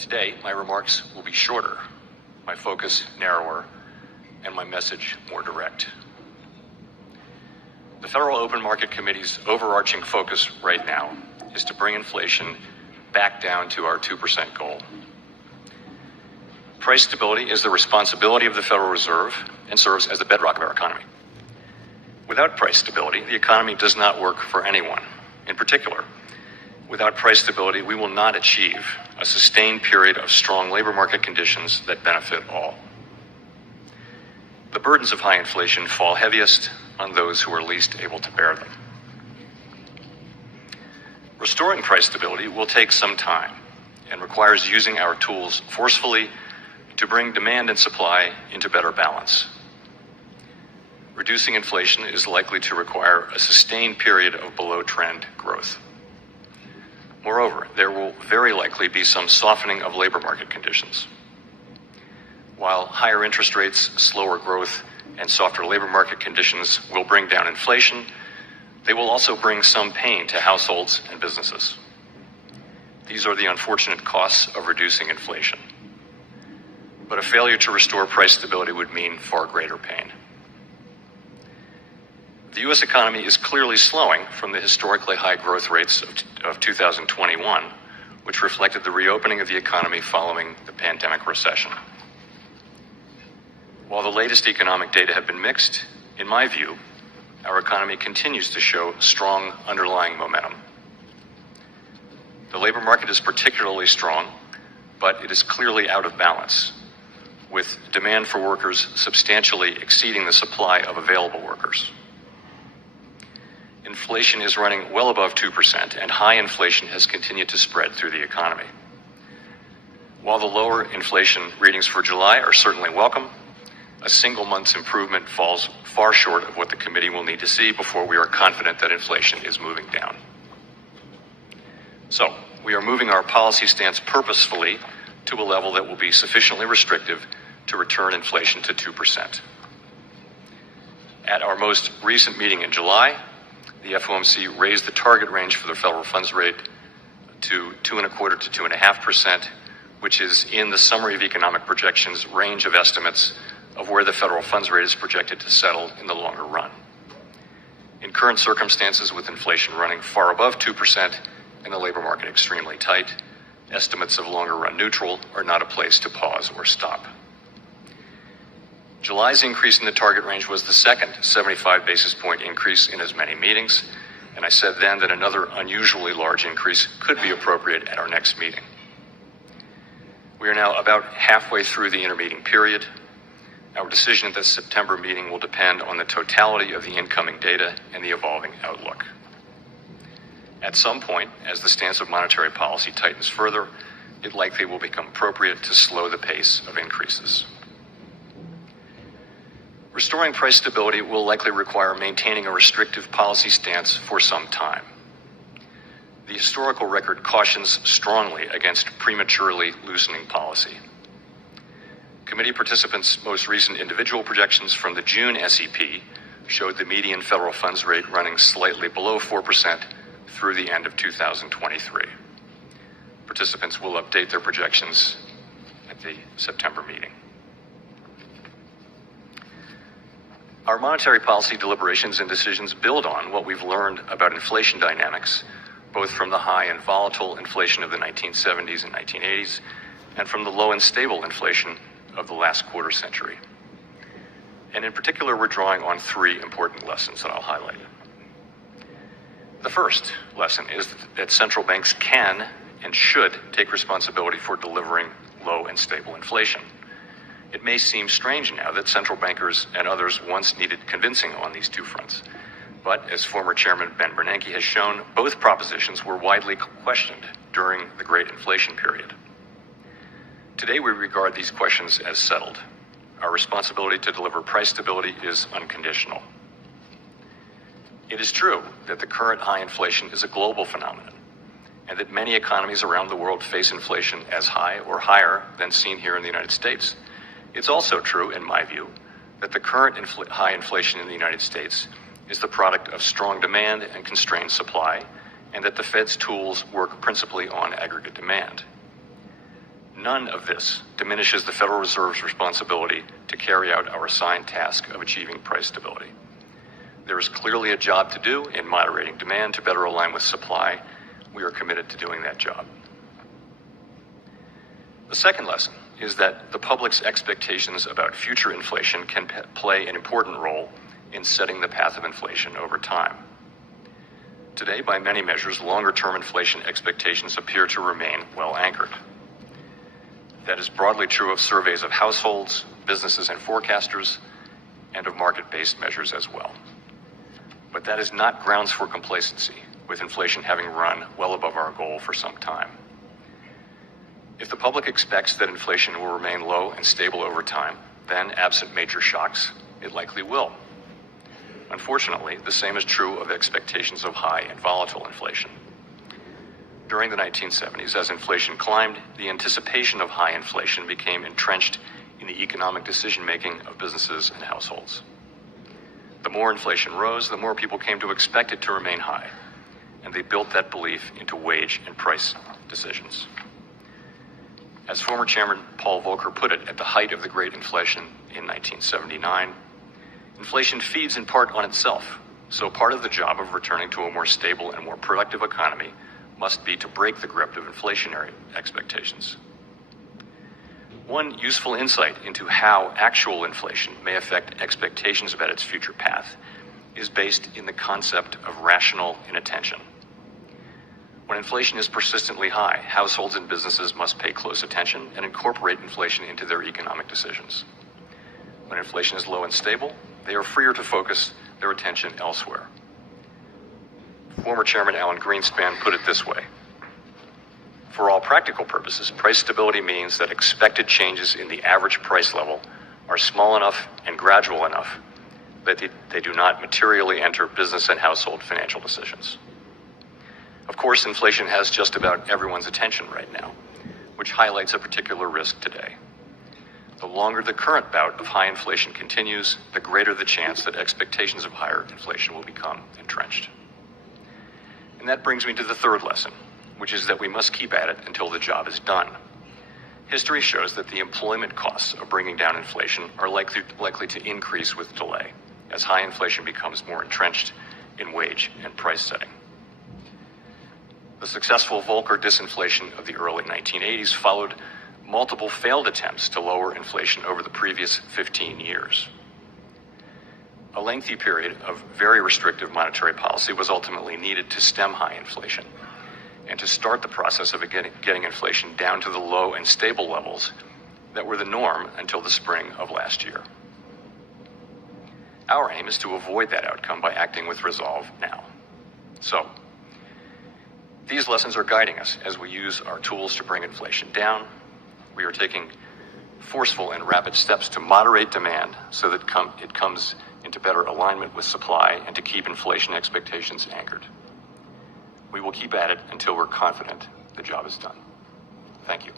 Today, my remarks will be shorter, my focus narrower, and my message more direct. The Federal Open Market Committee's overarching focus right now is to bring inflation back down to our 2% goal. Price stability is the responsibility of the Federal Reserve and serves as the bedrock of our economy. Without price stability, the economy does not work for anyone. In particular, without price stability, we will not achieve a sustained period of strong labor market conditions that benefit all. The burdens of high inflation fall heaviest on those who are least able to bear them. Restoring price stability will take some time and requires using our tools forcefully to bring demand and supply into better balance. Reducing inflation is likely to require a sustained period of below-trend growth. Moreover, there will very likely be some softening of labor market conditions. While higher interest rates, slower growth, and softer labor market conditions will bring down inflation, they will also bring some pain to households and businesses. These are the unfortunate costs of reducing inflation. But a failure to restore price stability would mean far greater pain. The U.S. economy is clearly slowing from the historically high growth rates of 2021, which reflected the reopening of the economy following the pandemic recession. While the latest economic data have been mixed, in my view, our economy continues to show strong underlying momentum. The labor market is particularly strong, but it is clearly out of balance, with demand for workers substantially exceeding the supply of available workers. Inflation is running well above 2%, and high inflation has continued to spread through the economy. While the lower inflation readings for July are certainly welcome, a single month's improvement falls far short of what the committee will need to see before we are confident that inflation is moving down. So, we are moving our policy stance purposefully to a level that will be sufficiently restrictive to return inflation to 2%. At our most recent meeting in July, the FOMC raised the target range for the federal funds rate to 2.25% to 2.5%, which is in the summary of economic projections range of estimates of where the federal funds rate is projected to settle in the longer run. In current circumstances, with inflation running far above 2% and the labor market extremely tight, estimates of longer run neutral are not a place to pause or stop. July's increase in the target range was the second 75 basis point increase in as many meetings, and I said then that another unusually large increase could be appropriate at our next meeting. We are now about halfway through the intermeeting period. Our decision at the September meeting will depend on the totality of the incoming data and the evolving outlook. At some point, as the stance of monetary policy tightens further, it likely will become appropriate to slow the pace of increases. Restoring price stability will likely require maintaining a restrictive policy stance for some time. The historical record cautions strongly against prematurely loosening policy. Committee participants' most recent individual projections from the June SEP showed the median federal funds rate running slightly below 4% through the end of 2023. Participants will update their projections at the September meeting. Our monetary policy deliberations and decisions build on what we've learned about inflation dynamics, both from the high and volatile inflation of the 1970s and 1980s, and from the low and stable inflation of the last quarter century. And in particular, we're drawing on three important lessons that I'll highlight. The first lesson is that central banks can and should take responsibility for delivering low and stable inflation. It may seem strange now that central bankers and others once needed convincing on these two fronts. But as former Chairman Ben Bernanke has shown, both propositions were widely questioned during the Great Inflation period. Today we regard these questions as settled. Our responsibility to deliver price stability is unconditional. It is true that the current high inflation is a global phenomenon, and that many economies around the world face inflation as high or higher than seen here in the United States. It's also true, in my view, that the current high inflation in the United States is the product of strong demand and constrained supply, and that the Fed's tools work principally on aggregate demand. None of this diminishes the Federal Reserve's responsibility to carry out our assigned task of achieving price stability. There is clearly a job to do in moderating demand to better align with supply. We are committed to doing that job. The second lesson is that the public's expectations about future inflation can play an important role in setting the path of inflation over time. Today, by many measures, longer-term inflation expectations appear to remain well anchored. That is broadly true of surveys of households, businesses and forecasters, and of market-based measures as well. But that is not grounds for complacency, with inflation having run well above our goal for some time. If the public expects that inflation will remain low and stable over time, then, absent major shocks, it likely will. Unfortunately, the same is true of expectations of high and volatile inflation. During the 1970s, as inflation climbed, the anticipation of high inflation became entrenched in the economic decision-making of businesses and households. The more inflation rose, the more people came to expect it to remain high, and they built that belief into wage and price decisions. As former Chairman Paul Volcker put it at the height of the Great Inflation in 1979, inflation feeds in part on itself, so part of the job of returning to a more stable and more productive economy must be to break the grip of inflationary expectations. One useful insight into how actual inflation may affect expectations about its future path is based in the concept of rational inattention. When inflation is persistently high, households and businesses must pay close attention and incorporate inflation into their economic decisions. When inflation is low and stable, they are freer to focus their attention elsewhere. Former Chairman Alan Greenspan put it this way: for all practical purposes, price stability means that expected changes in the average price level are small enough and gradual enough that they do not materially enter business and household financial decisions. Of course, inflation has just about everyone's attention right now, which highlights a particular risk today. The longer the current bout of high inflation continues, the greater the chance that expectations of higher inflation will become entrenched. And that brings me to the third lesson, which is that we must keep at it until the job is done. History shows that the employment costs of bringing down inflation are likely to increase with delay, as high inflation becomes more entrenched in wage and price setting. The successful Volcker disinflation of the early 1980s followed multiple failed attempts to lower inflation over the previous 15 years. A lengthy period of very restrictive monetary policy was ultimately needed to stem high inflation and to start the process of getting inflation down to the low and stable levels that were the norm until the spring of last year. Our aim is to avoid that outcome by acting with resolve now. So, these lessons are guiding us as we use our tools to bring inflation down. We are taking forceful and rapid steps to moderate demand so that it comes into better alignment with supply and to keep inflation expectations anchored. We will keep at it until we're confident the job is done. Thank you.